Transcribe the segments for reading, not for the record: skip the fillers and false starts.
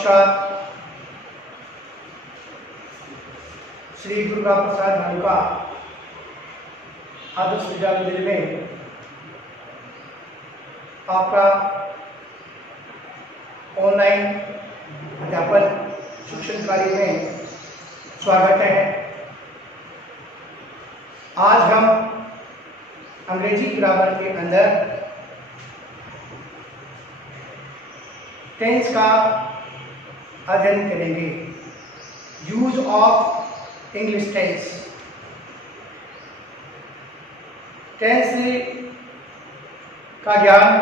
नमस्कार। श्री दुर्गा प्रसाद धानुका आदर्श विद्यालय में आपका ऑनलाइन अध्यापन शिक्षण कार्य में स्वागत है। आज हम अंग्रेजी ग्रामर के अंदर टेंस का अध्ययन करेंगे। Use of English tense. Tense का ज्ञान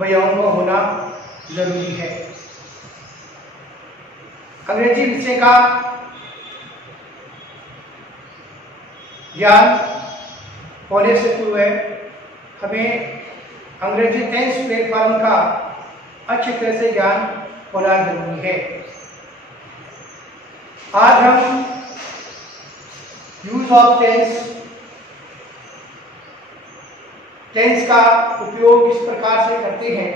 भैयाओं को होना जरूरी है। अंग्रेजी विषय का ज्ञान होने से पूर्व हमें अंग्रेजी टेंस प्लेटफॉर्म का अच्छी तरह से ज्ञान होना जरूरी है। आज हम यूज ऑफ टेंस का उपयोग इस प्रकार से करते हैं।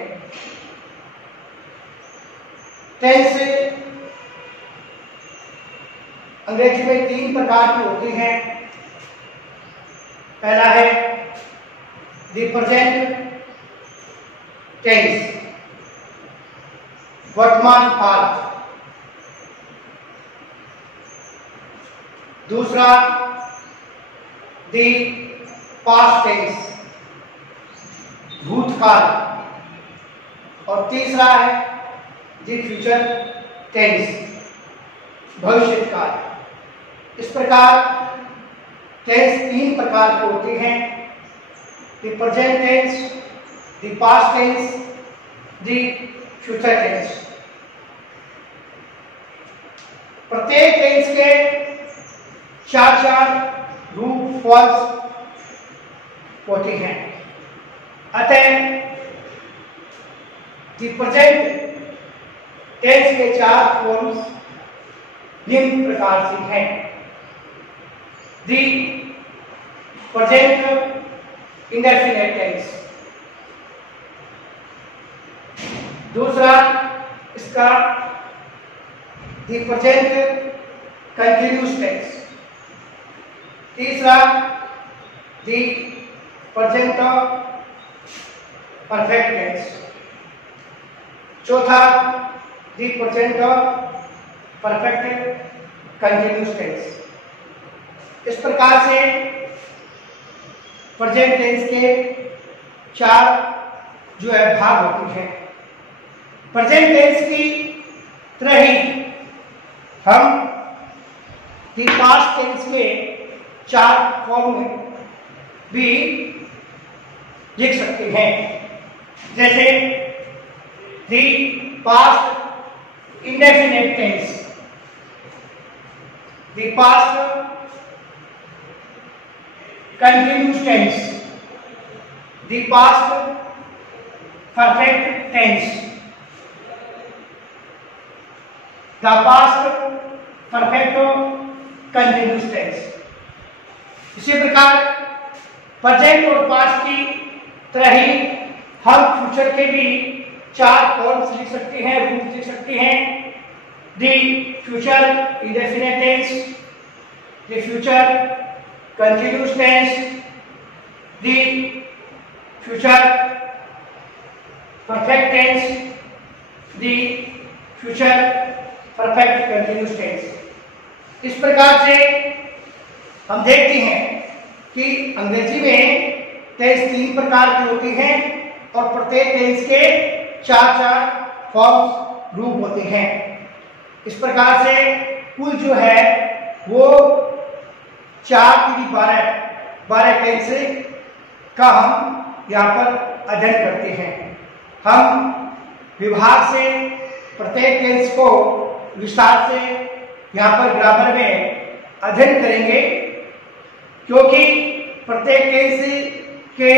टेंस अंग्रेजी में 3 प्रकार के होते हैं। पहला है द प्रेजेंट टेंस, वर्तमान काल। दूसरा द पास्ट टेंस, भूतकाल। और तीसरा है द फ्यूचर टेंस, भविष्य काल। इस प्रकार टेंस 3 प्रकार के होते हैं। The present tense, the past tense, the future tense. प्रत्येक टेंस के 4 रूप फॉर्म्स होते हैं। अतः द प्रेजेंट टेंस के 4 फॉर्म्स निम्न प्रकार से हैं। The present indefinite tense. दूसरा इसका द प्रेजेंट कंटिन्यूअस टेंस। तीसरा द प्रेजेंट परफेक्ट टेंस। चौथा the present perfect continuous tense. इस प्रकार से प्रेजेंट टेंस के 4 भाग होते हैं। प्रेजेंट टेंस की तरह ही हम द पास्ट टेंस के 4 फॉर्म भी लिख सकते हैं। जैसे the past indefinite tense, the past continuous tense, the past perfect tense, the past perfect continuous tense. इसी प्रकार प्रेजेंट और पास्ट की तरह ही हम फ्यूचर के भी 4 फॉर्म्स लिख सकते हैं, रूप लिख सकते हैं। The future indefinite tense, the future continuous tense, the future perfect tense, the future perfect continuous tense. इस प्रकार से हम देखते हैं कि अंग्रेजी में टेंस 3 प्रकार के होते हैं और प्रत्येक टेंस के 4 फॉर्म्स रूप होते हैं। इस प्रकार से कुल वो 12 टेंस का हम यहाँ पर अध्ययन करते हैं। हम विभाग से प्रत्येक टेंस को विस्तार से यहाँ पर ग्रामर में अध्ययन करेंगे, क्योंकि प्रत्येक टेंस के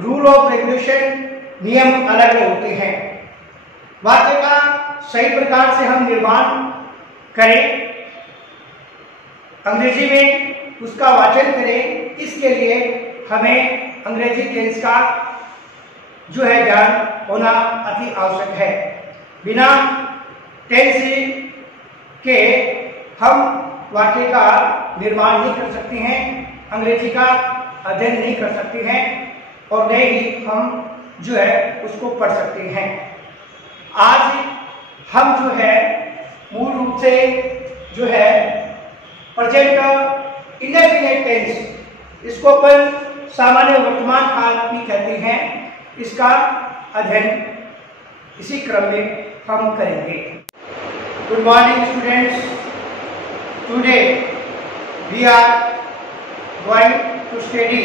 रूल ऑफ रेगुलेशन नियम अलग होते हैं। वाक्य का सही प्रकार से हम निर्माण करें, अंग्रेजी में उसका वाचन करें, इसके लिए हमें अंग्रेजी टेंस का ज्ञान होना अति आवश्यक है। बिना टेंस के हम वाक्य का निर्माण नहीं कर सकते हैं, अंग्रेजी का अध्ययन नहीं कर सकते हैं और न ही हम जो है उसको पढ़ सकते हैं। आज हम जो है मूल रूप से जो है प्रेजेंट इंडेफिनिट टेंस, इसको अपन सामान्य वर्तमान काल भी कहते हैं, इसका अध्ययन इसी क्रम में हम करेंगे। Good morning students, today we are going to study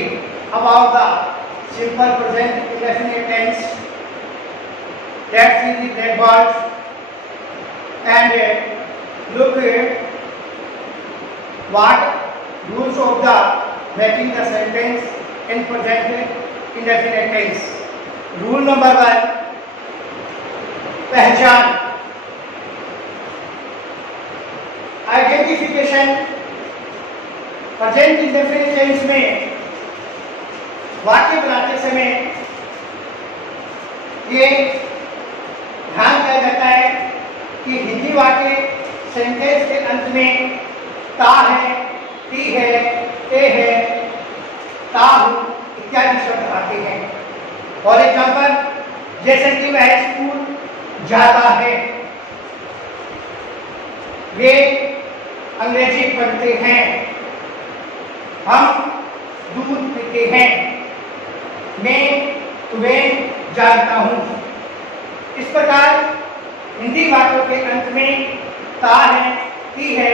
about the simple present indefinite tense, that's in the blackboard, and look what rules of the making the sentence in present indefinite tense. Rule number 1, पहचान, identification. Present indefinite tense में वाक्य बनाते समय ये ध्यान दिया जाता है कि हिंदी वाक्य सेंटेंस के अंत में ता है, ती है, ते है, ताहू इत्यादि शब्द आते हैं। फॉर एग्जाम्पल, जैसे कि वह स्कूल जाता है, वे अंग्रेजी पढ़ते हैं, हम दूध पीते हैं, मैं तुम्हें जानता हूं। इस प्रकार हिंदी वाक्यों के अंत में ता है, ती है,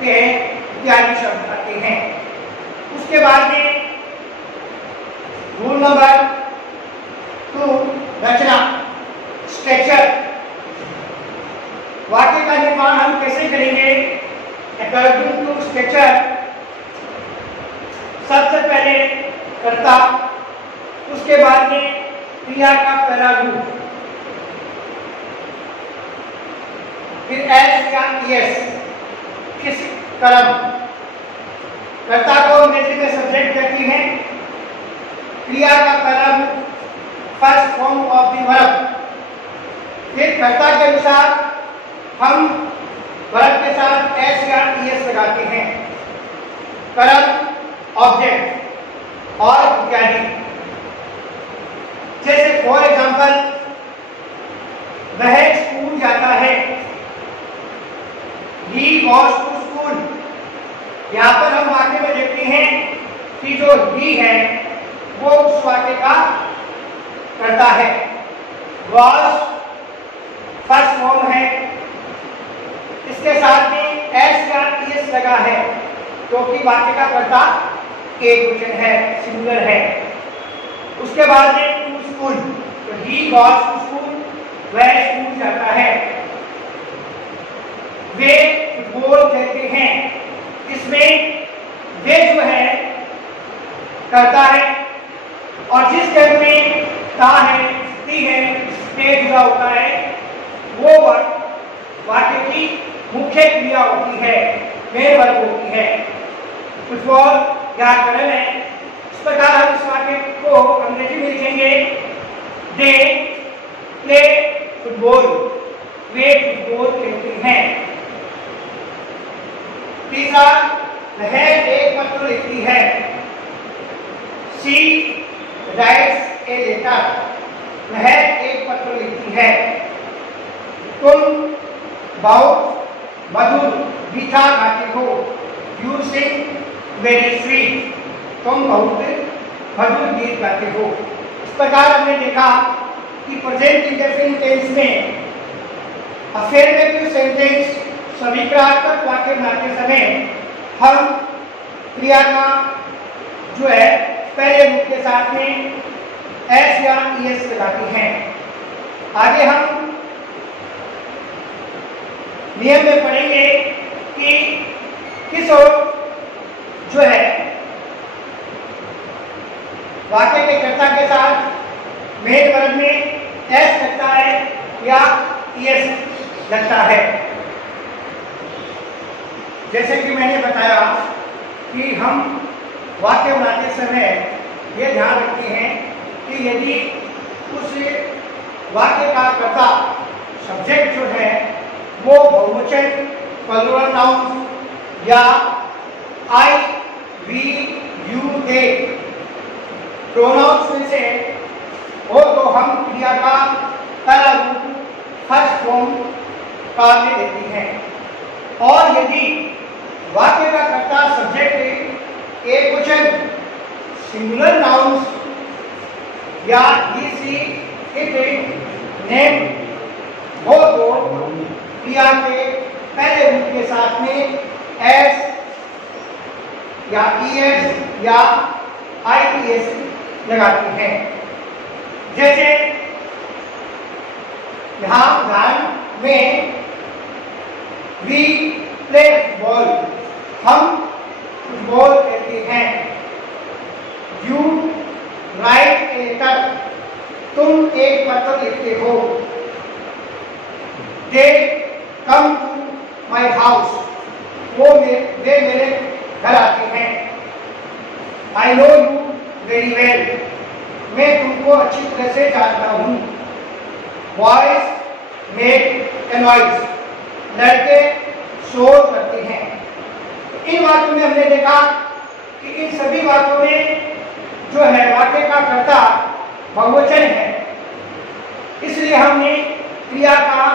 ते है इत्यादि शब्द आते हैं। उसके बाद में रूल नंबर 2, रचना, स्ट्रक्चर। वाक्य का निर्माण हम कैसे करेंगे? अकॉर्डिंग टू स्ट्रक्चर, सबसे पहले कर्ता, उसके बाद में क्रिया का पहला रूप, फिर एस या ईएस, किस क्रम। कर्ता को अंग्रेजी में सब्जेक्ट कहती हैं, क्रिया का पहला रूप first form of the verb, फिर कर्ता के अनुसार हम वर्ब के साथ एस या ईएस लगाते हैं, कर्म, ऑब्जेक्ट और इत्यादि। जैसे फॉर एग्जाम्पल, वह स्कूल जाता है, ही वॉज टू स्कूल। यहाँ पर हम वाक्य में देखते हैं कि जो ही है वो उस वाक्य का करता है, वॉज फर्स्ट फॉर्म है, इसके साथ में एस या ईएस लगा है क्योंकि वाक्य का कर्ता एक वचन है, सिंगुलर है। उसके बाद में टू स्कूल, तो ही गॉस टू स्कूल, वह स्कूल जाता है, वे फुटबॉल खेलते हैं, इसमें वे जो है करता है और जिस कर्म में ता है, ती है, ते जुड़ा होता है वो वाक्य की मुख्य क्रिया होती है, मेन वर्ब होती है। फुटबॉल या कर्म है। इस प्रकार हम इस वाक्य को अंग्रेजी में लिखेंगे, they play football, way football खेलते हैं। तीसरा, वह एक पत्र लिखती है, शी राइट्स ए लेटर, वह एक पत्र लिखती है। तुम बहुत मधुर मीठा गाते हो, यू सिंग वेरी स्वीट, तुम बहुत मधुर गीत गाते हो। इस प्रकार हमने देखा कि प्रेजेंट इंडेफिनिट टेंस में अफर्मेटिव सेंटेंस सविक्रियात्मक वाक्य बनाते समय हम क्रिया का जो है पहले रूप के साथ में एस या ईएस लगाते हैं। आगे हम नियम में पढ़ेंगे कि किस और जो है वाक्य के कर्ता के साथ मेन वर्ब में एस लगता है या ईएस लगता है। जैसे कि मैंने बताया कि हम वाक्य बनाते समय ये ध्यान रखते हैं कि यदि उस वाक्य का कर्ता सब्जेक्ट जो है वो बहुवचन प्लूरल नाउन या आई वी यू दे प्रोनाउंस में से हो तो हम क्रिया का पहला रूप फर्स्ट फॉर्म काम में देती हैं। और यदि वाक्य का कर्ता सब्जेक्ट एक वचन सिंगुलर नाउन्स या इसी इट नेम हो तो क्रिया के पहले रूप के साथ में एस या ईएस या आईटीएस लगाती हैं। जैसे यहां उदाहरण में वी प्ले फुटबॉल, हम फुटबॉल खेलते हैं। यू राइट ए लेटर, तुम एक पत्र लिखते हो। दे कम टू माई हाउस, वे मेरे घर आते हैं। I know you very well, मैं तुमको अच्छी तरह से जानता हूँ। बॉयज मेक ए नॉइज, लड़के शोर करते हैं। इन वाक्यों में हमने देखा कि इन सभी वाक्यों में जो है वाक्य का कर्ता बहुवचन है, इसलिए हमने क्रिया का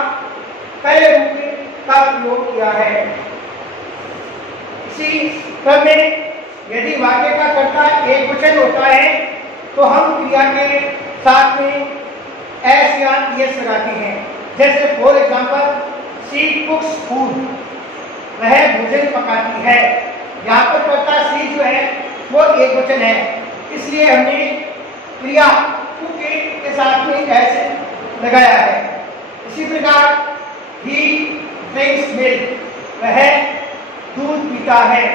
पहले रूप का प्रयोग किया है। इसी क्रम में यदि वाक्य का कर्ता एक वचन होता है तो हम क्रिया के साथ में एस या एस लगाते हैं। जैसे for example she cooks food, वह भोजन पकाती है। यहाँ पर कर्ता सी जो है वो एक वचन है, इसलिए हमने क्रिया कुक के साथ में एस लगाया है। इसी प्रकार ही ड्रिंक्स मिल्क, वह दूध पीता है।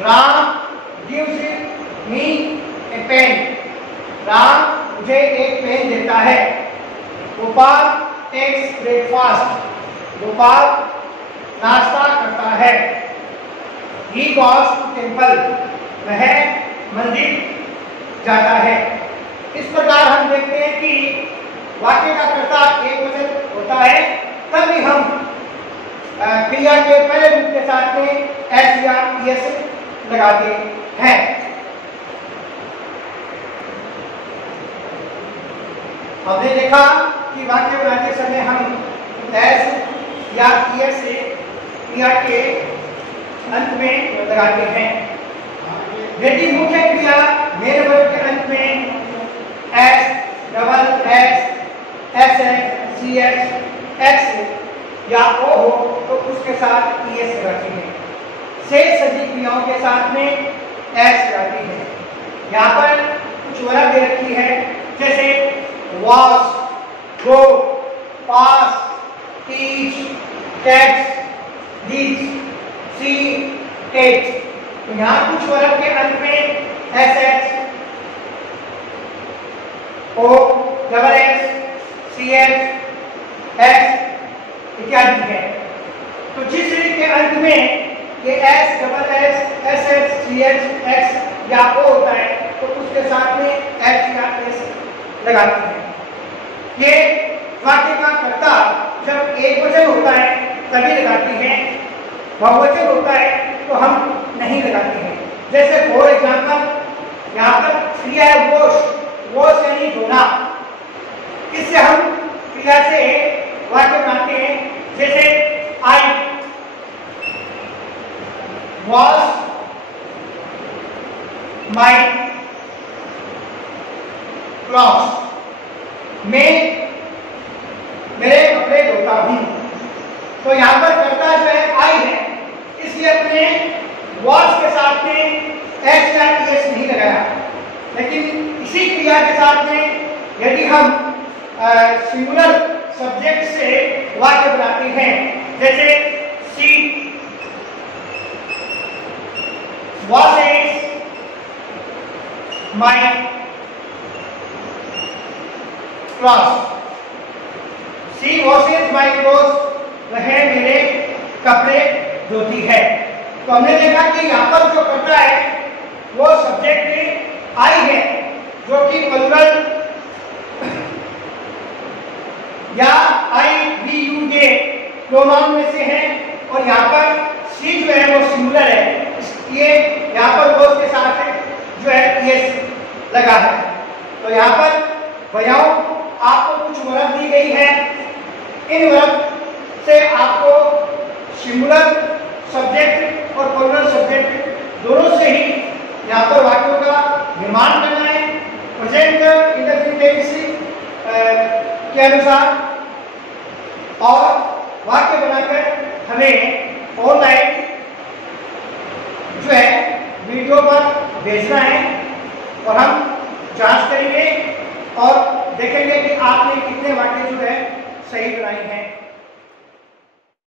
राम गिव्स मी ए पेन, राम मुझे एक पेन देता है। गोपाल टेक्स ब्रेकफास्ट, गोपाल नाश्ता करता है। ही गॉस टू टेम्पल, वह मंदिर जाता है। इस प्रकार हम देखते हैं कि वाक्य का कर्ता एक वचन होता है, तभी हम क्रिया के पहले रूप के साथ में एस या एस लगाते हैं। हमने देखा कि वाक्य बनाते समय हम एस या एस से क्रिया के अंत में लगाते हैं। यदि मुख्य क्रिया मेन वर्ब के अंत में S, double S, S S, C S, X या ओ हो तो उसके साथ ईएस लगाते हैं। शेष सभी क्रियाओं के साथ में एस लगाते हैं। यहाँ पर कुछ वर्ब दे रखी है, जैसे wash, go, pass, teach, text, lease, see, tax. तो यहाँ कुछ वर्ब के अंत में S H, O, double S, C H, X इत्यादि है। तो जिस के अंत में ये S, double S, S H, C H, X या ओ होता है तो उसके साथ में एच या एस लगाते हैं। ये वाक्य का कर्ता जब एक वचन होता है तभी लगाती है, बहुवचन होता है तो हम नहीं लगाते हैं। जैसे फॉर एग्जाम्पल यहाँ पर क्रिया है वॉश, वॉश यानी धोना। इससे हम क्रिया से वाक्य बनाते हैं, जैसे आई वॉश माई क्लॉथ्स, मैं मेरे कपड़े धोता हूं। तो यहां पर कर्ता जो है आई है, इसलिए अपने वॉश के साथ में एस या एस नहीं लगाया। लेकिन इसी क्रिया के साथ में यदि हम सिंगुलर सब्जेक्ट से वाक्य बनाते हैं, जैसे she washes my clothes, she washes my clothes, वह मेरे कपड़े धोती है। तो हमने देखा कि यहाँ पर जो कर्ता है वो सब्जेक्ट आई है, जो कि प्लूरल या आई वी यू ये प्रोनाउन में से है और यहाँ पर सी जो है वो सिंगुलर है, ये यहाँ पर वर्ब के साथ है जो है एस लगा है। तो यहाँ पर भैयाओं आपको कुछ वर्ब दी गई है, इन वर्ब से आपको सिंगुलर सब्जेक्ट और प्लूरल सब्जेक्ट दोनों से ही यहाँ पर वाक्यों का निर्माण करना है प्रेजेंट इंडेफिनिट टेंस के अनुसार, और वाक्य बनाकर हमें ऑनलाइन जो है वीडियो पर भेजना है और हम जांच करेंगे और देखेंगे कि आपने कितने वाक्य जो है सही बनाए हैं।